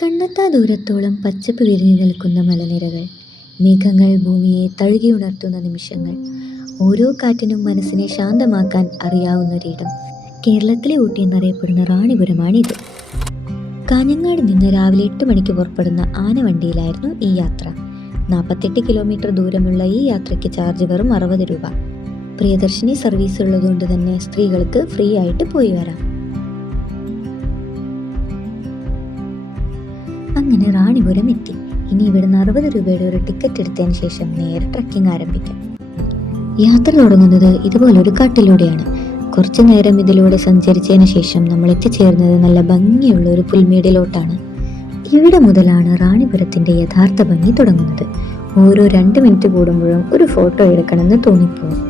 കണ്ണെത്താ ദൂരത്തോളം പച്ചപ്പ് വിരിഞ്ഞു നിൽക്കുന്ന മലനിരകൾ, മേഘങ്ങൾ ഭൂമിയെ തഴുകിയുണർത്തുന്ന നിമിഷങ്ങൾ, ഓരോ കാറ്റിനും മനസ്സിനെ ശാന്തമാക്കാൻ അറിയാവുന്നൊരിടം. കേരളത്തിലെ ഊട്ടി എന്നറിയപ്പെടുന്ന റാണിപുരമാണിത്. കാഞ്ഞങ്ങാട് നിന്ന് രാവിലെ 8 മണിക്ക് പുറപ്പെടുന്ന ആനവണ്ടിയിലായിരുന്നു ഈ യാത്ര. 48 കിലോമീറ്റർ ദൂരമുള്ള ഈ യാത്രയ്ക്ക് ചാർജ് വെറും 60 രൂപ. പ്രിയദർശിനി സർവീസ് ഉള്ളതുകൊണ്ട് തന്നെ സ്ത്രീകൾക്ക് ഫ്രീ ആയിട്ട് പോയി വരാം. അങ്ങനെ റാണിപുരം എത്തി. ഇനി ഇവിടുന്ന് 60 രൂപയുടെ ഒരു ടിക്കറ്റ് എടുത്തതിന് ശേഷം നേരെ ട്രക്കിംഗ് ആരംഭിക്കാം. യാത്ര തുടങ്ങുന്നത് ഇതുപോലൊരു കാട്ടിലൂടെയാണ്. കുറച്ചു നേരം ഇതിലൂടെ സഞ്ചരിച്ചതിന് ശേഷം നമ്മൾ എത്തിച്ചേർന്നത് നല്ല ഭംഗിയുള്ള ഒരു പുൽമേടിലോട്ടാണ്. ഇവിടെ മുതലാണ് റാണിപുരത്തിന്റെ യഥാർത്ഥ ഭംഗി തുടങ്ങുന്നത്. ഓരോ 2 മിനിറ്റ് കൂടുമ്പോഴും ഒരു ഫോട്ടോ എടുക്കണമെന്ന് തോന്നിപ്പോകും.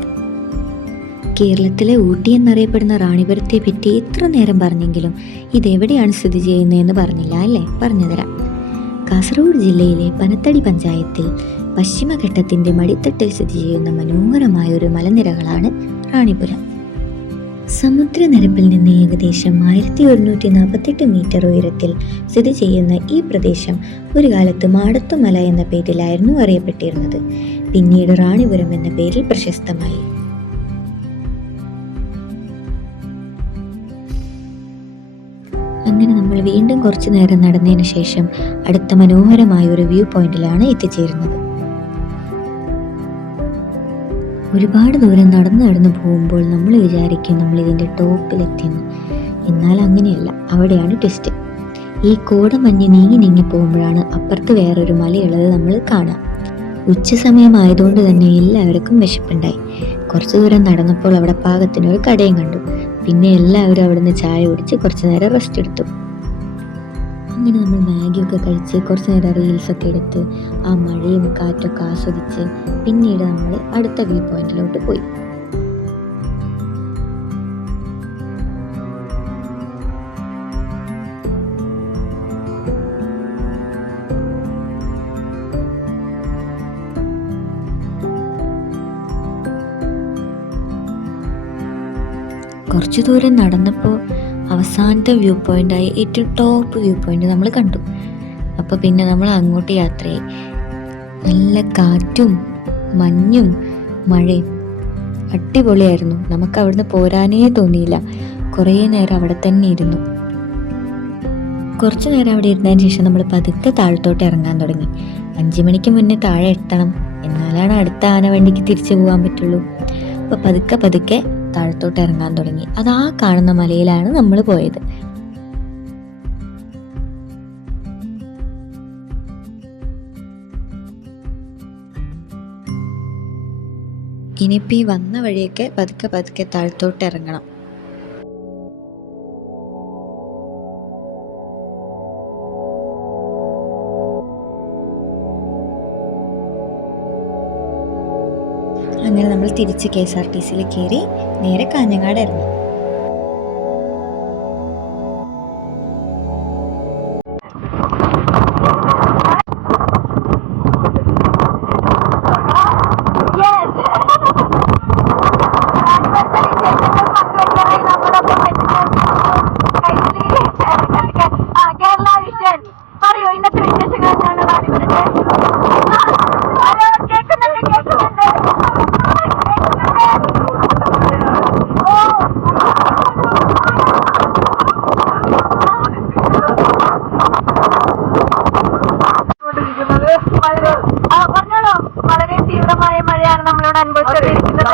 കേരളത്തിലെ ഊട്ടി എന്നറിയപ്പെടുന്ന റാണിപുരത്തെ പറ്റി ഇത്ര നേരം പറഞ്ഞെങ്കിലും ഇതെവിടെയാണ് സ്ഥിതി ചെയ്യുന്നതെന്ന് പറഞ്ഞില്ല അല്ലേ? പറഞ്ഞുതരാം. കാസർഗോഡ് ജില്ലയിലെ പനത്തടി പഞ്ചായത്തിൽ പശ്ചിമഘട്ടത്തിന്റെ മടിത്തട്ടിൽ സ്ഥിതി ചെയ്യുന്ന മനോഹരമായ ഒരു മലനിരകളാണ് റാണിപുരം. സമുദ്രനിരപ്പിൽ നിന്ന് ഏകദേശം 1148 മീറ്റർ ഉയരത്തിൽ സ്ഥിതി ചെയ്യുന്ന ഈ പ്രദേശം ഒരു കാലത്ത് മാടത്തുമല എന്ന പേരിലായിരുന്നു അറിയപ്പെട്ടിരുന്നത്. പിന്നീട് റാണിപുരം എന്ന പേരിൽ പ്രശസ്തമായി. അങ്ങനെ നമ്മൾ വീണ്ടും കുറച്ചു നേരം നടന്നതിന് ശേഷം അടുത്ത മനോഹരമായ ഒരു വ്യൂ പോയിന്റിലാണ് എത്തിച്ചേരുന്നത്. ഒരുപാട് ദൂരം നടന്നു പോകുമ്പോൾ നമ്മൾ വിചാരിക്കും നമ്മൾ ഇതിൻ്റെ ടോപ്പിലെത്തിയെന്ന്. എന്നാൽ അങ്ങനെയല്ല, അവിടെയാണ് ട്വിസ്റ്റ്. ഈ കോടമഞ്ഞ് നീങ്ങി പോകുമ്പോഴാണ് അപ്പുറത്ത് വേറൊരു മലയുള്ളത് നമ്മൾ കാണാം. ഉച്ച സമയമായതുകൊണ്ട് തന്നെ എല്ലാവർക്കും വിശപ്പുണ്ടായി. കുറച്ചു ദൂരം നടന്നപ്പോൾ അവിടെ പാകത്തിനൊരു കടയും കണ്ടു. പിന്നെ എല്ലാവരും അവിടുന്ന് ചായ കുടിച്ച് കുറച്ചു നേരം റെസ്റ്റ് എടുത്തു. അങ്ങനെ നമ്മൾ മാഗിയൊക്കെ കഴിച്ച് കുറച്ചു നേരം റീൽസൊക്കെ എടുത്ത് ആ മഴയും കാറ്റൊക്കെ ആസ്വദിച്ച് പിന്നീട് നമ്മൾ അടുത്ത വ്യൂ പോയിന്റിലോട്ട് പോയി. കുറച്ചു ദൂരം നടന്നപ്പോൾ അവസാനത്തെ വ്യൂ പോയിൻ്റായി ഏറ്റവും ടോപ്പ് വ്യൂ പോയിൻ്റ് നമ്മൾ കണ്ടു. അപ്പോൾ പിന്നെ നമ്മൾ അങ്ങോട്ട് യാത്രയായി. നല്ല കാറ്റും മഞ്ഞും മഴയും അടിപൊളിയായിരുന്നു. നമുക്ക് അവിടുന്ന് പോരാനേ തോന്നിയില്ല. കുറേ നേരം അവിടെ തന്നെ ഇരുന്നു. കുറച്ചു നേരം അവിടെ ഇരുന്നതിന് ശേഷം നമ്മൾ പതുക്കെ താഴത്തോട്ട് ഇറങ്ങാൻ തുടങ്ങി. 5 മണിക്ക് മുന്നേ താഴെ എത്തണം, എന്നാലാണ് അടുത്ത ആനവണ്ടിക്ക് തിരിച്ചു പോകാൻ പറ്റുള്ളൂ. അപ്പോൾ പതുക്കെ താഴത്തോട്ട് ഇറങ്ങാൻ തുടങ്ങി. അത് ആ കാണുന്ന മലയിലാണ് നമ്മൾ പോയത്. ഇനിയിപ്പോൾ ഈ വന്ന വഴിയൊക്കെ പതുക്കെ താഴത്തോട്ട് ഇറങ്ങണം. അങ്ങനെ നമ്മൾ തിരിച്ച് KSRTC കയറി നേരെ കാഞ്ഞങ്ങാട് ഇറങ്ങി. വളരെ തീവ്രമായ മഴയാണ് നമ്മളിവിടെ അനുഭവിച്ചിരിക്കുന്നത്.